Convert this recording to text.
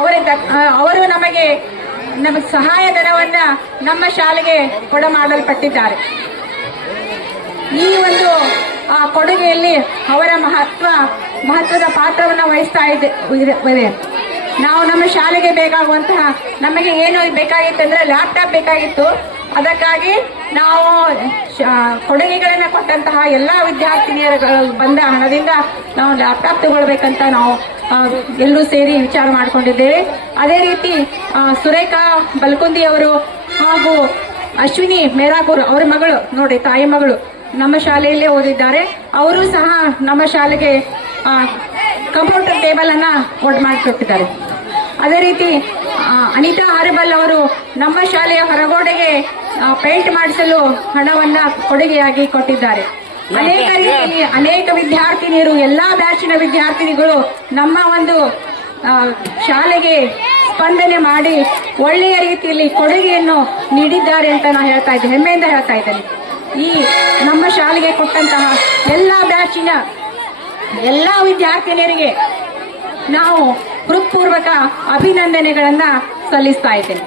ಅವರು ನಮಗೆ ಸಹಾಯಧನವನ್ನ ನಮ್ಮ ಶಾಲೆಗೆ ಕೊಡಮಾಡಲ್ಪಟ್ಟಿದ್ದಾರೆ. ಈ ಒಂದು ಕೊಡುಗೆಯಲ್ಲಿ ಅವರ ಮಹತ್ವದ ಪಾತ್ರವನ್ನು ವಹಿಸ್ತಾ ಇದೆ. ನಾವು ನಮ್ಮ ಶಾಲೆಗೆ ಬೇಕಾಗುವಂತಹ ನಮಗೆ ಏನು ಬೇಕಾಗಿತ್ತು ಅಂದ್ರೆ ಲ್ಯಾಪ್ಟಾಪ್ ಬೇಕಾಗಿತ್ತು. ಅದಕ್ಕಾಗಿ ನಾವು ಕೊಡುಗೆಗಳನ್ನ ಕೊಟ್ಟಂತಹ ಎಲ್ಲಾ ವಿದ್ಯಾರ್ಥಿನಿಯರು ಬಂದ ಹಣದಿಂದ ನಾವು ಲ್ಯಾಪ್ಟಾಪ್ ತಗೊಳ್ಬೇಕಂತ ನಾವು ಎಲ್ಲರೂ ಸೇರಿ ವಿಚಾರ ಮಾಡಿಕೊಂಡಿದ್ದೇವೆ. ಅದೇ ರೀತಿ ಸುರೇಖಾ ಬಲ್ಕುಂದಿ ಅವರು ಹಾಗೂ ಅಶ್ವಿನಿ ಮೇರಾಪುರ್ ಅವರ ಮಗಳು ನೋಡಿ, ತಾಯಿ ಮಗಳು ನಮ್ಮ ಶಾಲೆಯಲ್ಲೇ ಓದಿದ್ದಾರೆ. ಅವರು ಸಹ ನಮ್ಮ ಶಾಲೆಗೆ ಕಂಪ್ಯೂಟರ್ ಟೇಬಲ್ ಅನ್ನ ಕೊಟ್ಟು ಮಾಡಿಕೊಟ್ಟಿದ್ದಾರೆ. ಅದೇ ರೀತಿ ಅನಿತಾ ಹಾರಬಲ್ ಅವರು ನಮ್ಮ ಶಾಲೆಯ ಹೊರಗೋಡೆಗೆ ಪೇಂಟ್ ಮಾಡಿಸಲು ಹಣವನ್ನ ಕೊಡುಗೆಯಾಗಿ ಕೊಟ್ಟಿದ್ದಾರೆ. ಅನೇಕ ರೀತಿಯಲ್ಲಿ ಅನೇಕ ವಿದ್ಯಾರ್ಥಿನಿಯರು, ಎಲ್ಲಾ ಬ್ಯಾಚಿನ ವಿದ್ಯಾರ್ಥಿನಿಗಳು ನಮ್ಮ ಒಂದು ಶಾಲೆಗೆ ಸ್ಪಂದನೆ ಮಾಡಿ ಒಳ್ಳೆಯ ರೀತಿಯಲ್ಲಿ ಕೊಡುಗೆಯನ್ನು ನೀಡಿದ್ದಾರೆ ಅಂತ ನಾನು ಹೇಳ್ತಾ ಇದ್ದೇನೆ, ಹೆಮ್ಮೆಯಿಂದ ಹೇಳ್ತಾ ಇದ್ದೇನೆ. ಈ ನಮ್ಮ ಶಾಲೆಗೆ ಕೊಟ್ಟಂತಹ ಎಲ್ಲಾ ಬ್ಯಾಚಿನ ಎಲ್ಲಾ ವಿದ್ಯಾರ್ಥಿನಿಯರಿಗೆ ನಾವು ಹೃತ್ಪೂರ್ವಕ ಅಭಿನಂದನೆಗಳನ್ನ ಸಲ್ಲಿಸ್ತಾ ಇದ್ದೇನೆ.